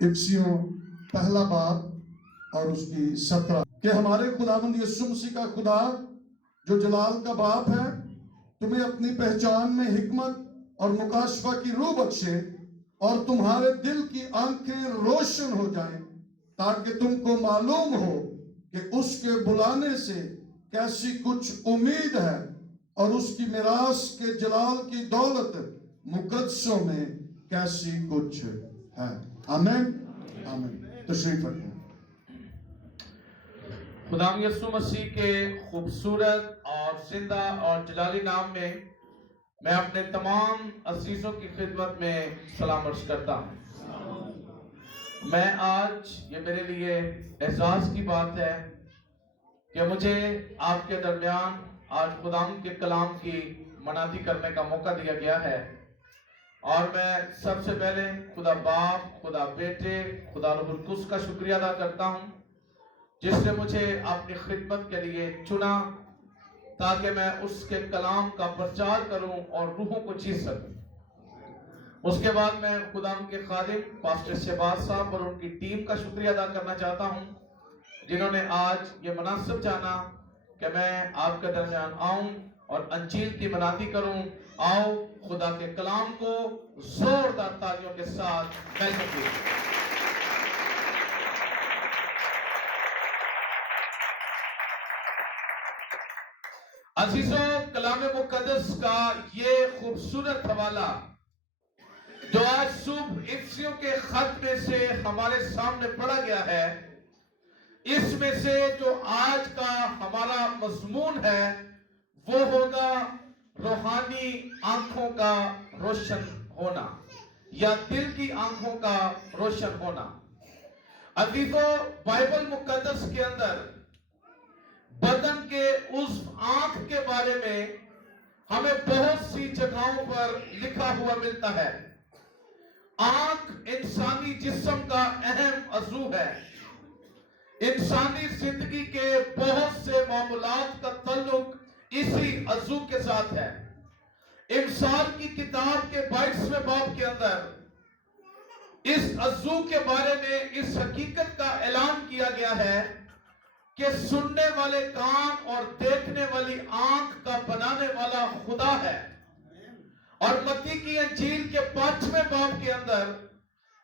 افسیوں پہلا باب اور اس کی 17 کہ ہمارے خداوند یسوع مسیح کا خدا جو جلال کا باپ ہے تمہیں اپنی پہچان میں حکمت اور مکاشفہ کی روح بخشے اور تمہارے دل کی آنکھیں روشن ہو جائیں تاکہ تم کو معلوم ہو کہ اس کے بلانے سے کیسی کچھ امید ہے اور اس کی میراث کے جلال کی دولت مقدسوں میں کیسی کچھ ہے۔ آمین آمین۔ تشریف رکھیں۔ خداوند یسوع مسیح کے خوبصورت اور زندہ اور جلالی نام میں میں اپنے تمام عزیزوں کی خدمت میں سلام عرض کرتا ہوں۔ میں آج یہ میرے لیے اعزاز کی بات ہے کہ مجھے آپ کے درمیان آج خداوند کے کلام کی منادی کرنے کا موقع دیا گیا ہے، اور میں سب سے پہلے خدا باپ، خدا بیٹے، خدا روح القدس کا شکریہ ادا کرتا ہوں جس نے مجھے اپنی خدمت کے لیے چنا تاکہ میں اس کے کلام کا پرچار کروں اور روحوں کو جیت سکوں۔ اس کے بعد میں خداوند کے خادم پاسٹر شہباز صاحب اور ان کی ٹیم کا شکریہ ادا کرنا چاہتا ہوں جنہوں نے آج یہ مناسب جانا کہ میں آپ کے درمیان آؤں اور انجیل کی منادی کروں۔ آؤ خدا کے کلام کو زوردار تالیوں کے ساتھ ویلکم کیجیے۔ عزیزوں، کلام مقدس کا یہ خوبصورت حوالہ جو آج صبح افسیوں کے خط میں سے ہمارے سامنے پڑھا گیا ہے، اس میں سے جو آج کا ہمارا مضمون ہے وہ ہوگا روحانی آنکھوں کا روشن ہونا یا دل کی آنکھوں کا روشن ہونا۔ عزیزوں، بائبل مقدس کے اندر بدن کے اس آنکھ کے بارے میں ہمیں بہت سی جگہوں پر لکھا ہوا ملتا ہے۔ آنکھ انسانی جسم کا اہم عضو ہے۔ انسانی زندگی کے بہت سے معاملات کا تعلق اسی عضو کے ساتھ ہے۔ امثال کی کتاب کے 22ویں باب کے اندر اس عضو کے بارے میں اس حقیقت کا اعلان کیا گیا ہے کہ سننے والے کان اور دیکھنے والی آنکھ کا بنانے والا خدا ہے۔ اور متی کی انجیل کے 5ویں باب کے اندر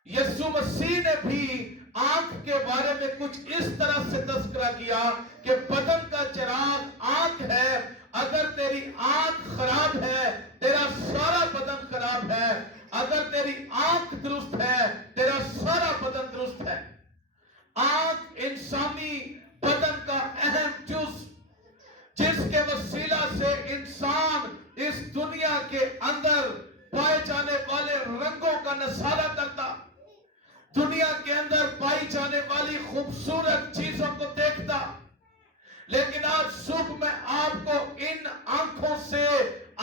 یسوع مسیح نے بھی آنکھ کے بارے میں کچھ اس طرح سے تذکرہ کیا کہ بدن کا چراغ آنکھ ہے، اگر تیری آنکھ خراب ہے تیرا سارا بدن خراب ہے، اگر تیری آنکھ درست ہے تیرا سارا بدن درست ہے۔ آنکھ انسانی بدن کا اہم جز جس کے وسیلہ سے انسان اس دنیا کے اندر پائے جانے والے رنگوں کا نظارہ کرتا، دنیا کے اندر پائی جانے والی خوبصورت چیزوں کو دیکھتا۔ لیکن آج صبح میں آپ کو ان آنکھوں سے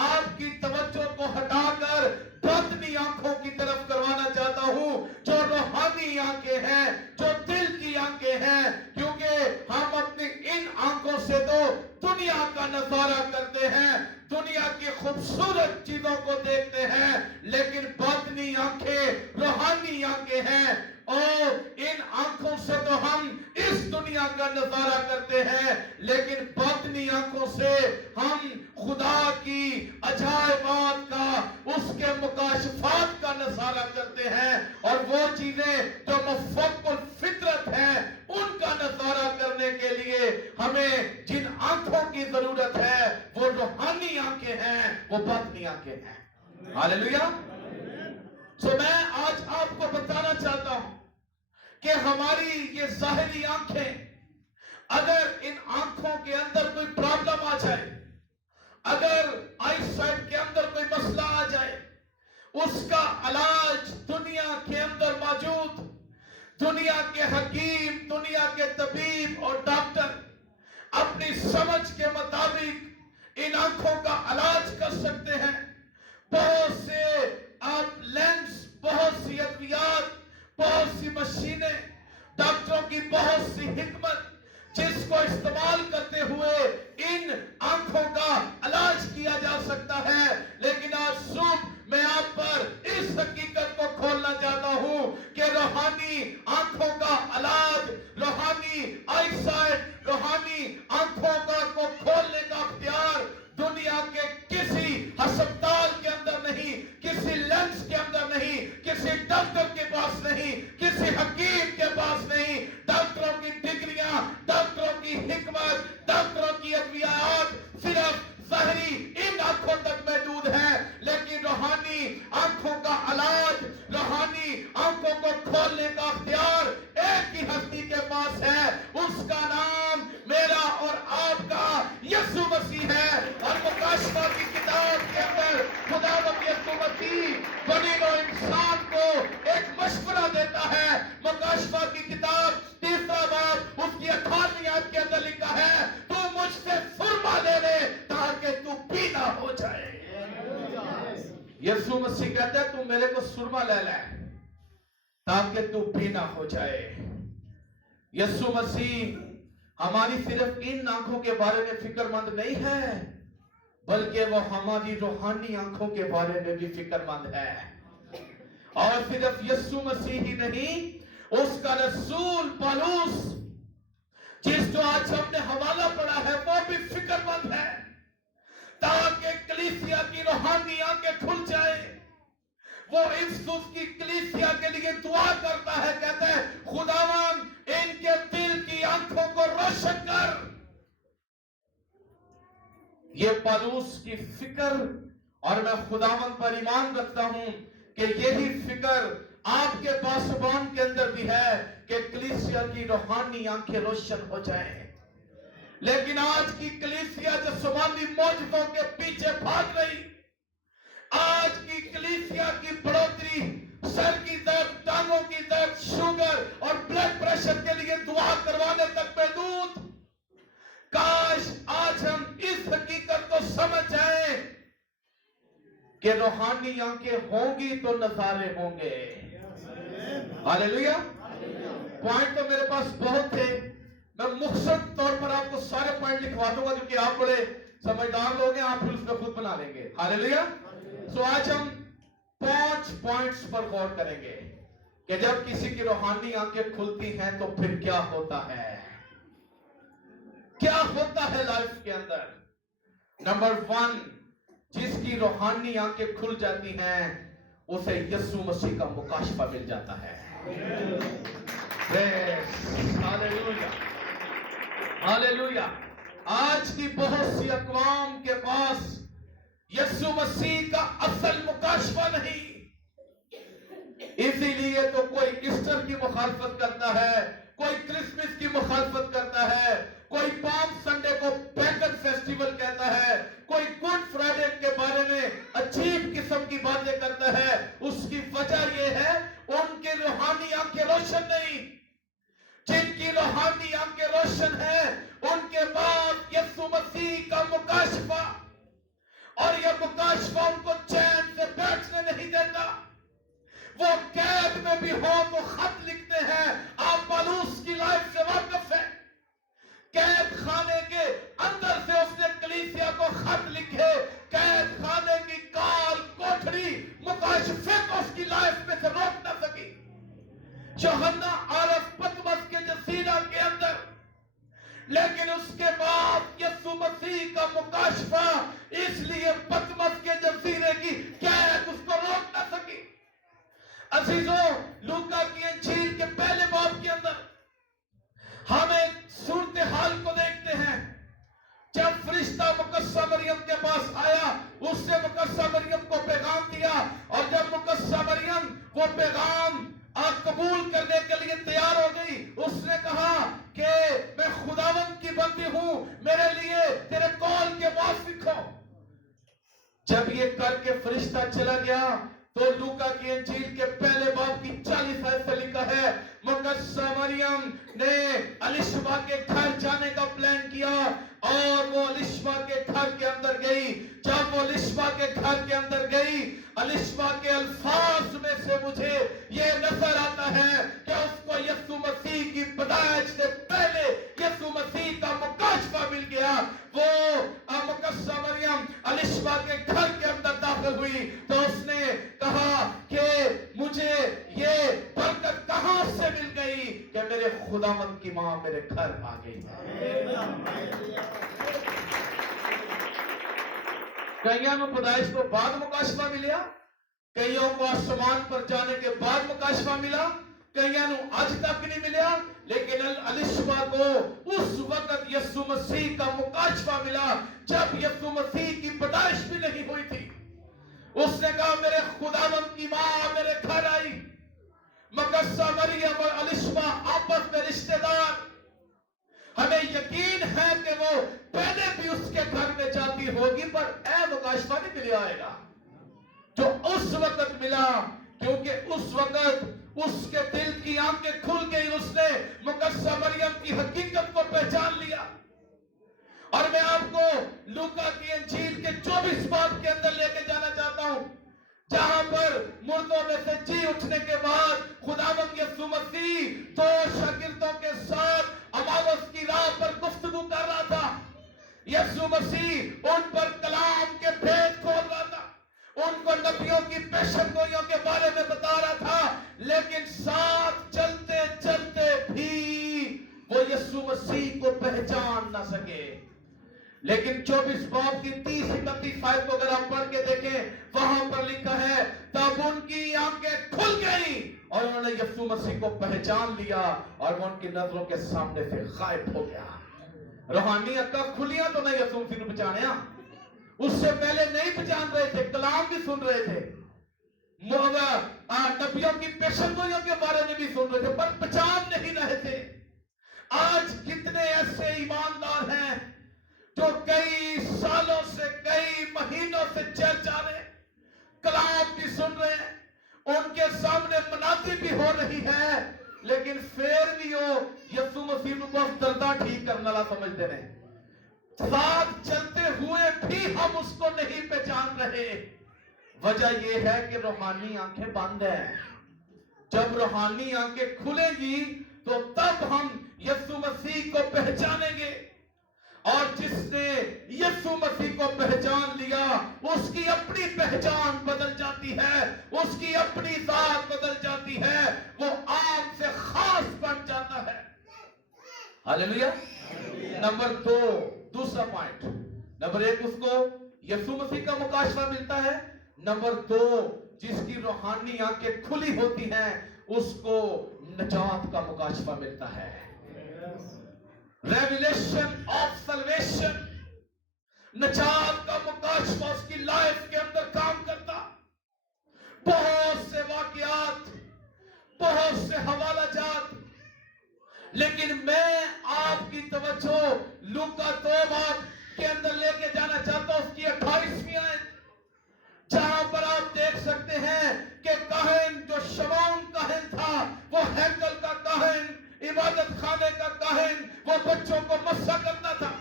آپ کی توجہ کو ہٹا کر باطنی آنکھوں کی طرف کروانا چاہتا ہوں، جو روحانی آنکھیں ہیں، جو دل کی آنکھیں ہیں، کیونکہ ہم اپنی ان آنکھوں سے تو دنیا کا نظارہ کرتے ہیں، دنیا کی خوبصورت چیزوں کو دیکھتے ہیں، لیکن باطنی آنکھیں روحانی آنکھیں ہیں، اور ان آنکھوں سے تو ہم اس دنیا کا نظارہ کرتے ہیں، لیکن باطنی آنکھوں سے ہم خدا کی عجائبات کا، اس کے مکاشفات کا نظارہ کرتے ہیں، اور وہ چیزیں جو مفوق الفطرت ہیں ان کا نظارہ کرنے کے لیے ہمیں جن آنکھوں کی ضرورت ہے وہ روحانی آنکھیں ہیں، وہ باطنی آنکھیں ہیں۔ ہاللیلویہ۔ سو میں آج آپ کو بتانا چاہتا ہوں کہ ہماری یہ ظاہری آنکھیں، اگر ان آنکھوں کے اندر کوئی پرابلم آ جائے، اگر آئی سائٹ کے اندر کوئی مسئلہ آ جائے، اس کا علاج دنیا کے اندر موجود، دنیا کے حکیم، دنیا کے طبیب اور ڈاکٹر اپنی سمجھ کے مطابق ان آنکھوں کا علاج کر سکتے ہیں۔ بہت سے آپ لینس، بہت سی ادویات، بہت سی مشینیں، ڈاکٹروں کی بہت سی حکمت جس کو استعمال کرتے ہوئے ان آنکھوں کا علاج کیا جا سکتا ہے، لیکن آج صبح میں آپ پر اس حقیقت کو کھولنا چاہتا ہوں کہ روحانی آنکھوں کا علاج، روحانی آئی سائٹ، روحانی آنکھوں کو کھولنے کا اختیار دنیا کے کسی ہسپتال کے اندر نہیں، کسی لینس کے اندر نہیں، کسی ڈاکٹر کے پاس نہیں، کسی حکیم کے پاس نہیں. ڈاکٹروں کی ڈگریاں، ڈاکٹروں کی حکمت، ڈاکٹروں کی ادویات صرف ظاہری ان آنکھوں تک محدود ہے، لیکن روحانی آنکھوں کا علاج، روحانی آنکھوں کو کھولنے کا اختیار ایک ہی ہستی کے پاس ہے. اس کا نام میرا اور آپ کا یسوع مسیح ہے. اور مکاشفہ کی کتاب کے اندر خداوند یسوع مسیح بنی نوع انسان کو ایک مشورہ دیتا ہے. مکاشفہ کی کتاب 3 باب اس کی 18 آیت کے اندر لکھا ہے، تو مجھ سے سرما لے لے تاکہ تو پینا ہو جائے. یسوع مسیح کہتا ہے تو میرے کو سرما لے لے تاکہ تو پینا ہو جائے. یسوع مسیح ہماری صرف ان آنکھوں کے بارے میں فکر مند نہیں ہے، بلکہ وہ ہماری روحانی آنکھوں کے بارے میں بھی فکر مند ہے. اور صرف یسوع مسیح ہی نہیں، اس کا رسول پالوس جس جو آج ہم نے حوالہ پڑھا ہے وہ بھی فکر مند ہے تاکہ کلیسیا کی روحانی آنکھیں کھل جائے. وہ افسوس کی کلیسیا کے لیے دعا کرتا ہے، کہتا ہے خداوند ان کے دل کی آنکھوں کو روشن کر. یہ پالوس کی فکر، اور میں خداوند پر ایمان رکھتا ہوں کہ یہی فکر آپ کے پاسبان کے اندر بھی ہے کہ کلیسیا کی روحانی آنکھیں روشن ہو جائیں. لیکن آج کی کلیسیا جسمانی معجزوں کے پیچھے بھاگ رہی، آج کی کلیسیا کی بڑھوتری سر کی درد، ٹانگوں کی درد، شوگر اور بلڈ پریشر کے لیے دعا کروانے تک محدود. کاش آج ہم اس حقیقت کو سمجھ جائیں کہ روحانی آنکھیں ہوں گی تو نظارے ہوں گے. ہاللیلویا. پوائنٹ تو میرے پاس بہت تھے، میں مختصر طور پر آپ کو سارے پوائنٹ لکھوا دوں گا کیونکہ آپ بڑے سمجھدار لوگ ہیں، آپ پھر اس میں خود بنا لیں گے. ہاللیلویا. سو آج ہم 5 پوائنٹس پر غور کریں گے کہ جب کسی کی روحانی آنکھیں کھلتی ہیں تو پھر کیا ہوتا ہے، کیا ہوتا ہے لائف کے اندر. نمبر 1، جس کی روحانی آنکھیں کھل جاتی ہیں اسے یسوع مسیح کا مکاشفہ مل جاتا ہے. ہاللیلویا، ہاللیلویا. آج کی بہت سی اقوام کے پاس یسوع مسیح کا اصل مکاشفہ نہیں، اسی لیے تو کوئی ایسٹر کی مخالفت کرتا ہے، کوئی کرسمس کی مخالفت کرتا ہے، کوئی پام سنڈے کو پیگن فیسٹیول کہتا ہے، کوئی گڈ فرائیڈے کے بارے میں عجیب قسم کی باتیں کرتا ہے. اس کی وجہ یہ ہے ان کی روحانی آنکھیں روشن نہیں. جن کی روحانی آنکھیں روشن ہیں ان کے بعد یسوع مسیح کا مکاشفہ، اور یہ مکاشفہ ان کو چین سے بیٹھنے نہیں دیتا. وہ قید میں بھی ہو تو خط لکھتے ہیں. آپ پالوس کی لائف سے واقف ہیں. قید خانے کے اندر سے اس نے کلیسیا کو خط لکھے. قید خانے کی کال کوٹھڑی مکاشفے کو اس کی لائف میں سے روک نہ سکی. یوحنا عارف پتمس کے جزیرہ کے اندر، لیکن اس کے بعد یسوع مسیح کا مکاشفہ اس لیے پتمس کے جزیرے کی قید اس کو روک نہ سکی. عزیزوں، لوکا کی انجیل کے پہلے باب کے اندر ہم ایک صورتحال کو دیکھتے ہیں. جب فرشتہ مقدسہ مریم کے پاس آیا، اس نے مقدسہ مریم کو پیغام دیا، اور جب مقدسہ مریم وہ پیغام قبول کرنے کے لیے تیار ہو گئی، اس نے کہا کہ میں خداوند کی بندی ہوں، میرے لیے تیرے قول کے موافق ہو. جب یہ کر کے فرشتہ چلا گیا تو لوکا کی انجیل کے پہلے باب کی 40 آیت سے لکھا ہے، مقدسہ مریم نے الیشبا کے گھر جانے کا پلان کیا، اور وہ الیشبا کے گھر کے اندر گئی. جب وہ الیشبا کے گھر کے اندر گئی، الیشبا کے الفاظ میں سے مجھے یہ نظر آتا ہے کہ اس کو یسوع مسیح کی پیدائش سے پہلے یسوع مسیح کا مکاشفہ مل گیا. وہ مقدسہ مریم الیشبا کے گھر کے اندر داخل ہوئی تو اس نے کہا کہ مجھے یہ برکت میرے خداوند کی ماں میرے گھر آ گئی ہے۔ کئیوں کو پیدائش کو بعد مکاشفہ ملیا، کئیوں کو آسمان پر جانے کے بعد مکاشفہ ملا، کئیوں آج تک نہیں ملیا، لیکن الشبا کو اس وقت یسوع مسیح کا مکاشفہ ملا جب یسوع مسیح کی پیدائش بھی نہیں ہوئی تھی۔ اس نے کہا میرے خداوند کی ماں میرے گھر آئی۔ مقدسہ مریم اور الشبا آپس میں رشتہ دار، ہمیں یقین ہے کہ وہ پہلے بھی اس کے گھر میں جاتی ہوگی، پر اے مکاشفہ نہیں ملیا آئے گا جو اس وقت ملا، کیونکہ اس وقت اس کے دل کی آنکھیں کھل گئی، اس نے مقدسہ مریم کی حقیقت کو پہچان لیا۔ اور میں آپ کو لوکا کی انجیل کے 24 باب کے اندر لے کے جانا چاہتا ہوں، جہاں پر مردوں میں سے جی اٹھنے کے بعد خداوند یسوع مسیح 2 شاگردوں کے ساتھ اماوس کی راہ پر گفتگو کر رہا تھا۔ یسوع مسیح ان پر کلام کے بھید کھول رہا تھا، ان کو نبیوں کی پیشن گوئیوں کے بارے میں بتا رہا تھا، لیکن ساتھ چلتے چلتے بھی وہ یسوع مسیح کو پہچان نہ سکے۔ لیکن 24 باب کی 30-31 آیت کو اگر آپ پڑھ کے دیکھیں، وہاں پر لکھا ہے تب ان کی آنکھیں کھل گئی اور انہوں نے یسوع مسیح کو پہچان لیا اور وہ ان کی نظروں کے سامنے سے غائب ہو گیا۔ روحانی عقل کھلیاں تو نہیں یسوع مسیح کو پہچانیا، اس سے پہلے نہیں پہچان رہے تھے، کلام بھی سن رہے تھے، نبیوں کی پیشن گوئیوں کے بارے میں بھی سن رہے تھے، پر پہچان نہیں رہے تھے۔ آج کتنے ایسے ایماندار ہیں جو کئی سالوں سے، کئی مہینوں سے چرچ آ رہے ہیں، کلام بھی سن رہے ہیں، ان کے سامنے مناظر بھی ہو رہی ہے، لیکن پھر بھی وہ یسوع مسیح کو بس دردہ ٹھیک کرنے والا سمجھتے رہے، ساتھ چلتے ہوئے بھی ہم اس کو نہیں پہچان رہے۔ وجہ یہ ہے کہ روحانی آنکھیں بند ہیں۔ جب روحانی آنکھیں کھلیں گی تو تب ہم یسوع مسیح کو پہچانیں گے، اور جس نے یسوع مسیح کو پہچان لیا اس کی اپنی پہچان بدل جاتی ہے، اس کی اپنی ذات بدل جاتی ہے، وہ عام سے خاص بن جاتا ہے۔ ہاللیلویہ۔ نمبر 2، دوسرا پوائنٹ، نمبر 1 اس کو یسوع مسیح کا مکاشفہ ملتا ہے، نمبر 2 جس کی روحانی آنکھیں کھلی ہوتی ہیں اس کو نجات کا مکاشفہ ملتا ہے۔ ریویلیشن آف سلویشن، نجات کا مکاشفہ اس کی لائف کے اندر کام کرتا۔ بہت سے واقعات، بہت سے حوالہ جات، لیکن میں آپ کی توجہ لوکا 2 باب کے اندر لے کے جانا چاہتا ہوں، اس کی 28ویں آیت، جہاں پر آپ دیکھ سکتے ہیں کہ کاہن جو شمعون کاہن تھا، وہ ہیکل کا کاہن، عبادت خانے کا کاہن، وہ بچوں کو مسح کرتا تھا۔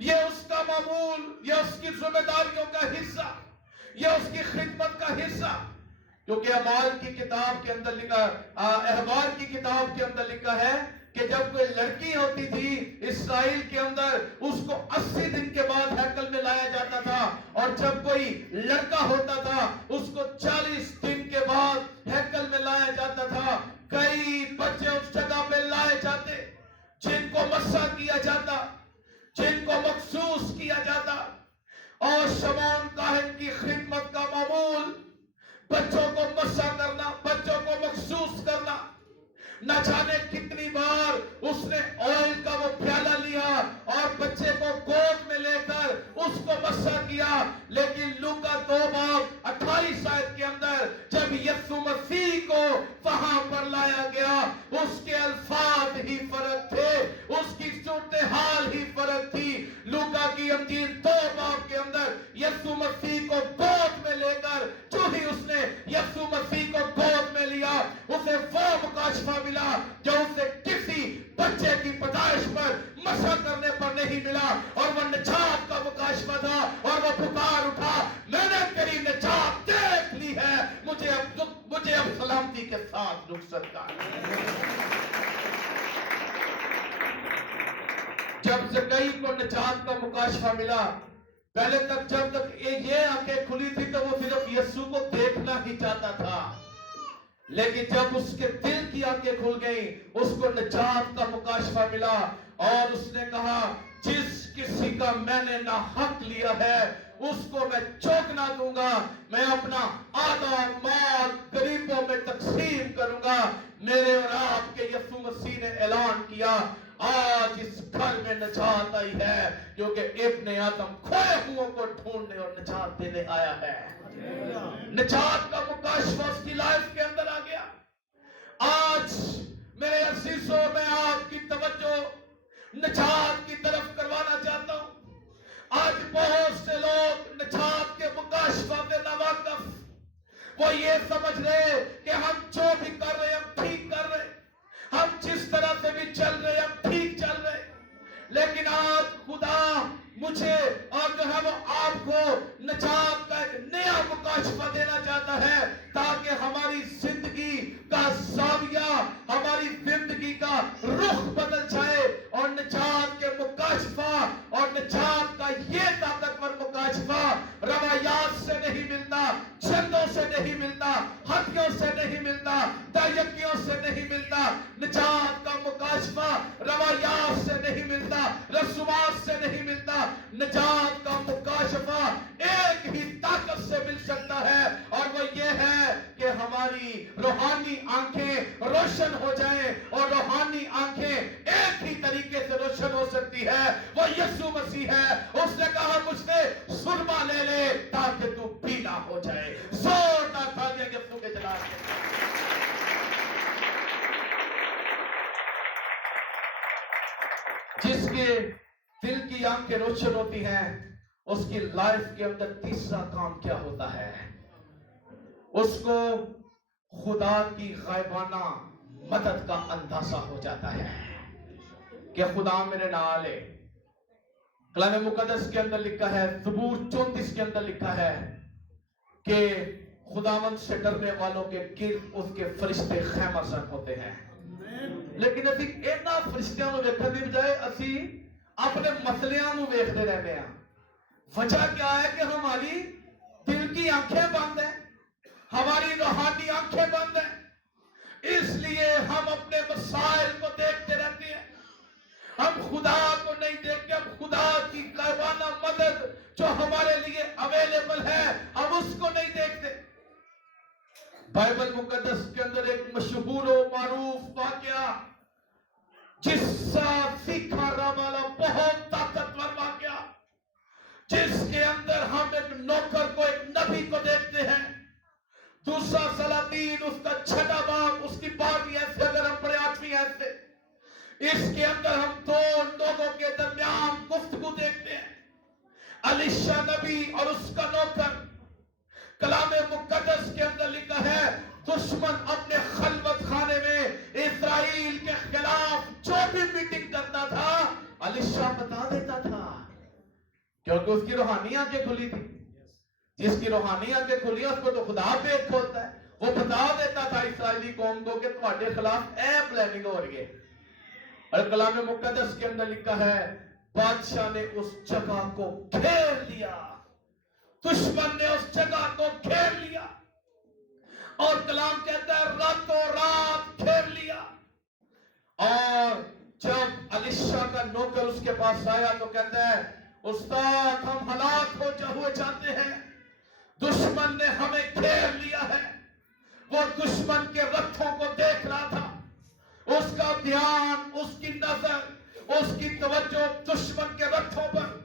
یہ اس کا معمول، یہ اس کی ذمہ داریوں کا حصہ، یہ اس کی خدمت کا حصہ، کیونکہ اعمال کی کتاب کے اندر لکھا، احبار کی کتاب کے اندر لکھا ہے کہ جب کوئی لڑکی ہوتی تھی اسرائیل کے اندر، اس کو 80 دن کے بعد ہیکل میں لایا جاتا تھا، اور جب کوئی لڑکا ہوتا تھا اس کو 40 دن کے بعد ہیکل میں لایا جاتا تھا۔ کئی بچے اس جگہ پہ لائے جاتے جن کو مسح کیا جاتا، جن کو مخصوص کیا جاتا، اور شمعون کاہن کی خدمت کا معمول بچوں کو مسح کرنا، بچوں کو مخصوص کرنا۔ نہ جانے کتنی بار اس نے آئل کا وہ پیالہ لیا اور بچے کو گود میں لے کر اس کو مسح کیا، لیکن لوکا 2 باب 28 آیت کے اندر جب یسوع مسیح کو وہاں پر لایا گیا، اس کے الفاظ ہی فرق تھے، اس کی صورتحال ہی فرق تھی۔ لوکا کی انجیل 2 باب کے اندر یسوع مسیح کو گود میں لے کر جو ہی اس نے یسوع مسیح کو گود میں لیا، اسے وہ مکاشفہ ملا جو اسے کسی بچے کی پیدائش پر مسح کرنے پر نہیں ملا، اور وہ نجات کا مکاشفہ تھا، اور وہ پکار اٹھا، میں نے تیری نجات دیکھ لی ہے، مجھے اب سلامتی کے ساتھ رک سکتا ہے۔ جب زکریا کو نجات کا مکاشفہ ملا، پہلے تک جب تک یہ آنکھیں کھلی تھی تو وہ صرف یسوع کو دیکھنا ہی چاہتا تھا، لیکن جب اس کے دل کی آنکھیں کھل گئیں اس کو نجات کا مکاشفہ ملا اور اس نے کہا جس کسی کا میں نے ناحق لیا ہے اس کو میں چوک نہ دوں گا, میں اپنا آدھا مال غریبوں میں تقسیم کروں گا. میرے اور آپ کے یسوع مسیح نے اعلان کیا آج اس گھر میں نجات آئی ہے کیونکہ ابن آدم کھوئے ہوئوں کو ڈھونڈنے اور نجات دینے آیا ہے. نجات کا مکاشفہ اس کی لائف کے اندر آ گیا. آج میرے عزیزوں میں آپ کی توجہ نجات کی طرف کروانا چاہتا ہوں. آج بہت سے لوگ نجات کے مکاشفہ سے ناواقف, وہ یہ سمجھ رہے کہ ہم جو بھی کر رہے ہم ٹھیک کر رہے, ہم جس طرح سے بھی چل رہے ہم ٹھیک چل رہے. لیکن آج خدا مجھے اور جو ہے وہ آپ کو نجات کا ایک نیا مکاشفہ دینا چاہتا ہے تاکہ ہماری زندگی کا زاویہ, ہماری زندگی کا رخ بدل جائے اور نجات کے مکاشفہ اور نجات کا یہ طاقتور مکاشفہ روایات سے نہیں ملتا, چندوں سے نہیں ملتا, ہتھیوں سے نہیں ملتا, تیقیوں سے نہیں ملتا. نجات کا مکاشفہ روایات سے نہیں ملتا, رسومات سے نہیں ملتا. نجات کا مکاشفہ ایک ہی طاقت سے مل سکتا ہے اور وہ یہ ہے کہ ہماری روحانی آنکھیں روشن ہو جائیں. اور روحانی آنکھیں ایک ہی طریقے سے روشن ہو سکتی ہے, وہ یسوع مسیح ہے. اس نے کہا مجھ سے سرما لے لے تاکہ تو پیلا ہو جائے. زوردار تالیاں یسوع کے جلال سے. جس کے دل کی آنکھیں روشن ہوتی ہیں اس کی لائف کے اندر تیسرا کام کیا ہوتا ہے, اس کو خدا کی غائبانہ مدد کا اندازہ ہو جاتا ہے کہ خدا میرے نال ہے. کلام مقدس کے اندر لکھا ہے, زبور 34 کے اندر لکھا ہے کہ خداوند سے ڈرنے والوں کے گرد اس کے فرشتے خیمہ زن ہوتے ہیں. لیکن اسی اینا فرشتیاں نو ویکھن دی بجائے اسی اپنے مسلیاں نو ویکھدے رہتے ہیں. وجہ کیا ہے کہ ہماری دل کی آنکھیں بند ہیں, ہماری روحانی آنکھیں بند ہیں, اس لیے ہم اپنے مسائل کو دیکھتے رہتے ہیں, ہم خدا کو نہیں دیکھتے. ہم خدا کی غائبانہ مدد جو ہمارے لیے اویلیبل ہے ہم اس کو نہیں دیکھتے. بائبل مقدس کے اندر ایک مشہور و معروف واقعہ جس سے سیکھا رامالا بہت طاقتور واقعہ, جس کے اندر ہم ایک نوکر کو, ایک نبی کو دیکھتے ہیں. دوسرا سلاطین اس کا 6واں باب اس کی 12ویں ایسے اگر ہم پڑھے 8ویں ایسے, اس کے اندر ہم دو لوگوں کے درمیان گفتگو دیکھتے ہیں, الیشا نبی اور اس کا نوکر. کلام مقدس کے اندر لکھا ہے دشمن اپنے خلوت خانے میں اسرائیل کے خلاف جو بھی میٹنگ کرتا تھا الیشا بتا دیتا تھا کیونکہ اس کی روحانی آنکھیں کھلی تھی. جس کی روحانی آنکھیں کھلی اس کو تو خدا پیٹ کھولتا ہے. وہ بتا دیتا تھا اسرائیلی قوم کو کہ تمہارے خلاف اے پلاننگ ہو رہی ہے. اور کلام مقدس کے اندر لکھا ہے بادشاہ نے اس جگہ کو گھیر لیا, دشمن نے اس جگہ کو گھیر لیا, اور کلام کہتا ہے راتوں رات گھیر لیا. اور جب الیشا کا نوکر اس کے پاس آیا تو کہتا ہے استاد ہم ہلاک ہوئے جاتے ہیں, دشمن نے ہمیں گھیر لیا ہے. وہ دشمن کے رتھوں کو دیکھ رہا تھا, اس کا دھیان, اس کی نظر, اس کی توجہ دشمن کے رتھوں پر.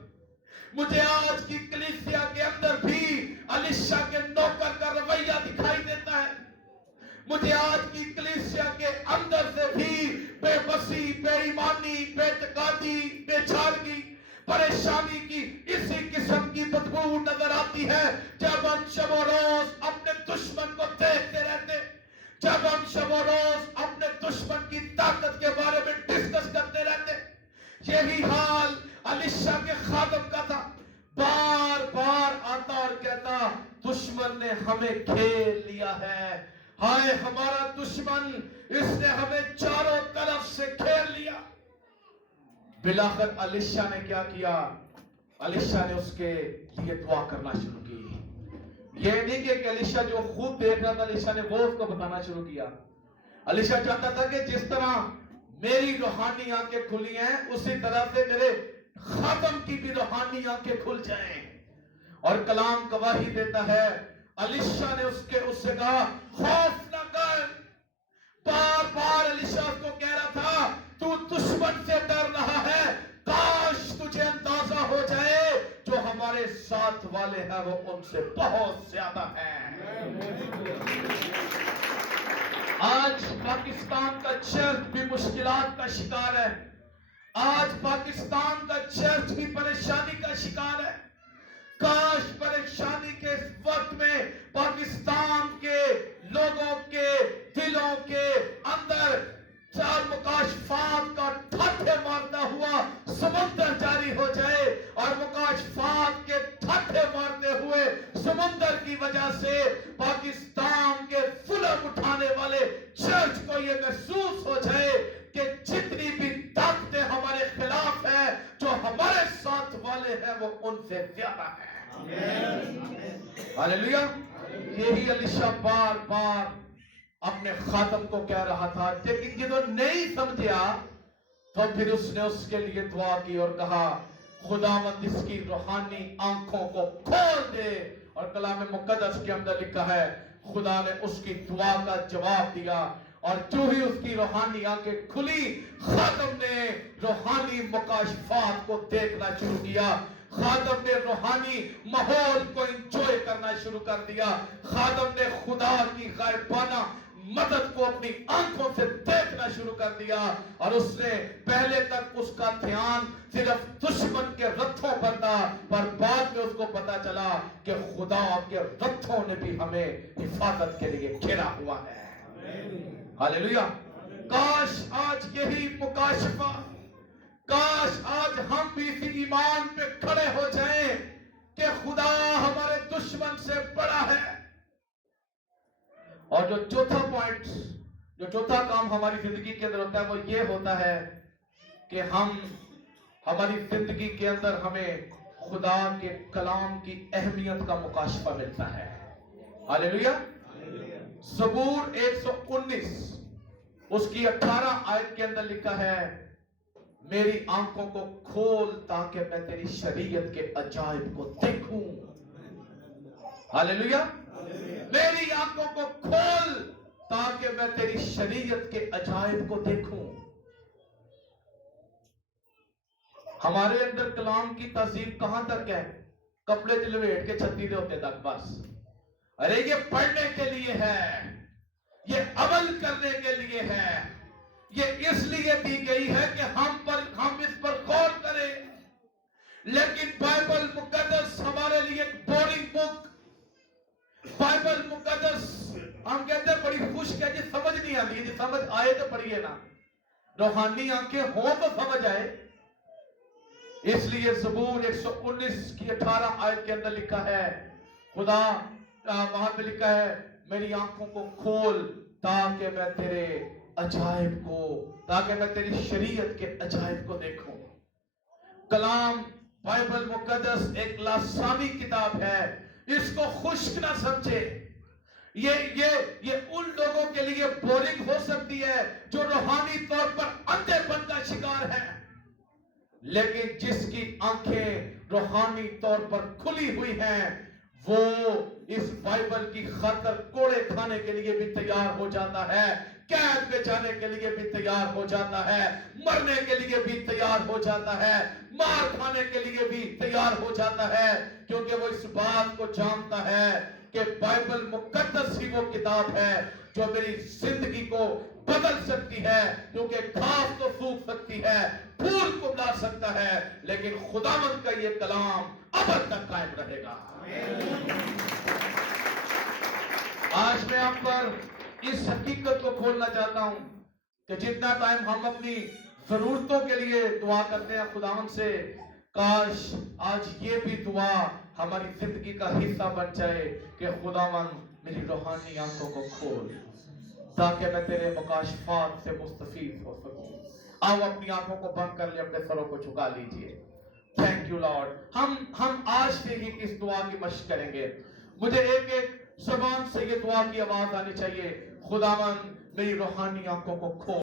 مجھے آج کی کلیسیا کے اندر بھی الیشا کے نوکر کا رویہ دکھائی دیتا ہے. مجھے آج کی کلیسیا کے اندر سے بھی بے بسی, بے ایمانی, بے اعتقادی, بے چارگی, پریشانی کی اسی قسم کی بدبو نظر آتی ہے جب ہم شب و روز اپنے دشمن کو دیکھتے رہتے, جب ہم شب و روز اپنے دشمن کی طاقت کے بارے میں ڈسکس کرتے رہتے. یہی حال الیشا کے خادم کا تھا. بار بار آتا اور کہتا دشمن نے ہمیں گھیر لیا ہے, ہائے ہمارا دشمن, اس نے ہمیں چاروں طرف سے گھیر لیا. بلاخر الیشا نے کیا کیا, الیشا نے اس کے لیے دعا کرنا شروع کی. یہ نہیں کہ الیشا جو خود دیکھ رہا تھا الیشا نے وہ اس کو بتانا شروع کیا. الیشا چاہتا تھا کہ جس طرح میری روحانی آنکھیں کھلی ہیں اسی طرح سے میرے خادم کی بھی روحانی آنکھیں کھل جائیں. اور کلام گواہی دیتا ہے الیشا نے اس سے کہا خوف نہ کر. بار بار الیشا اس کو کہہ رہا تھا تو دشمن سے ڈر رہا ہے, کاش تجھے اندازہ ہو جائے جو ہمارے ساتھ والے ہیں وہ ان سے بہت زیادہ ہیں. آج پاکستان کا چرچ بھی مشکلات کا شکار ہے. آج پاکستان کا چرچ بھی پریشانی کا شکار ہے. کاش پریشانی کے اس وقت میں پاکستان کے لوگوں کے دلوں کے اندر چار مکاشفات کا ٹھٹھے مارتا ہوا سمندر جاری ہو جائے, اور مکاشفات کے ٹھٹھے مارتے ہوئے سمندر کی وجہ سے پاکستان کے ظلم اٹھانے والے چرچ کو یہ محسوس ہو جائے کہ جتنی بھی طاقتیں ہمارے خلاف ہیں جو ہمارے ساتھ والے ہیں وہ ان سے زیادہ ہیں. ہاللیلویا. یہی الیشا بار بار اپنے خادم کو کہہ رہا تھا, لیکن جنہوں نہیں سمجھا تو پھر اس نے اس کے لیے دعا کی اور کہا خداوند اس کی روحانی آنکھوں کو کھول دے. اور کلام مقدس کے اندر لکھا ہے خدا نے اس کی دعا کا جواب دیا, اور جو ہی اس کی روحانی آنکھیں کھلی خادم نے روحانی مکاشفات کو دیکھنا شروع کیا. خادم نے روحانی ماحول کو انجوائے کرنا شروع کر دیا. خادم نے خدا کی غائبانہ مدد کو اپنی آنکھوں سے دیکھنا شروع کر دیا, اور اس نے پہلے تک اس کا دھیان صرف دشمن کے رتھوں پر تھا, پر بعد میں اس کو پتا چلا کہ خدا کے رتھوں نے بھی ہمیں حفاظت کے لیے گھیرا ہوا ہے. ہاللیلویا. کاش آج یہی مکاشفہ, کاش آج ہم بھی اسی ایمان پہ کھڑے ہو جائیں کہ خدا ہمارے دشمن سے بڑا ہے. اور جو چوتھا پوائنٹ, جو چوتھا کام ہماری زندگی کے اندر ہوتا ہے وہ یہ ہوتا ہے کہ ہماری زندگی کے اندر ہمیں خدا کے کلام کی اہمیت کا مکاشفہ ملتا ہے. ہاللیلویا. زبور 119 اس کی 18 آیت کے اندر لکھا ہے میری آنکھوں کو کھول تاکہ میں تیری شریعت کے عجائب کو دیکھوں. ہاللیلویا. میری آنکھوں کو کھول تاکہ میں تیری شریعت کے عجائب کو دیکھوں. ہمارے اندر کلام کی تہذیب کہاں تک ہے؟ کپڑے جلویٹ کے چھتی دے ہوتے تک بس. ارے یہ پڑھنے کے لیے ہے, یہ عمل کرنے کے لیے ہے, یہ اس لیے دی گئی ہے کہ ہم اس پر غور کریں. لیکن بائبل مقدس ہمارے لیے ایک بورنگ بک. بائبل مقدس ہم کہتے ہیں بڑی خشک ہے جی, سمجھ نہیں آتی. جی سمجھ آئے تو پڑھیے نا, روحانی آنکھیں ہوں تو سمجھ آئے. اس لیے زبور 119 کی 18 آیت کے اندر لکھا ہے خدا وہاں پہ لکھا ہے میری آنکھوں کو کھول تاکہ میں تیرے عجائب کو, تاکہ میں تیری شریعت کے عجائب کو دیکھوں. کلام بائبل مقدس ایک لاسانی کتاب ہے, اس کو خشک نہ سمجھے. یہ ان لوگوں کے لیے بورنگ ہو سکتی ہے جو روحانی طور پر اندھے پن کا شکار ہے, لیکن جس کی آنکھیں روحانی طور پر کھلی ہوئی ہیں وہ اس بائبل کی خاطر کوڑے کھانے کے لیے بھی تیار ہو جاتا ہے, قید میں جانے کے لیے بھی تیار ہو جاتا ہے, مرنے کے لیے بھی تیار ہو جاتا ہے, مار کھانے کے لیے بھی تیار ہو جاتا ہے, کیونکہ وہ اس بات کو جانتا ہے کہ بائبل مقدس ہی وہ کتاب ہے جو میری زندگی کو بدل سکتی ہے. کیونکہ گھاس تو سوکھ سکتی ہے, پھول کو بلا سکتا ہے, لیکن خداوند کا یہ کلام ابد تک قائم رہے گا. آج میں آپ پر اس حقیقت کو کھولنا چاہتا ہوں کہ جتنا ٹائم ہم اپنی ضرورتوں کے لیے دعا کرتے ہیں خداوند سے, کاش آج یہ بھی دعا ہماری زندگی کا حصہ بن جائے کہ خداوند میری روحانی آنکھوں کو کھول تاکہ میں تیرے مکاشفات سے مستفید ہو سکوں. آؤ اپنی آنکھوں کو بند کر لیں, اپنے سروں کو جھکا لیجئے. Thank you lord. ہم آج سے ہی اس دعا کی مشق کریں گے. مجھے ایک ایک زبان سے یہ دعا کی آواز آنی چاہیے، خداوند میری روحانی آنکھوں کو کھول۔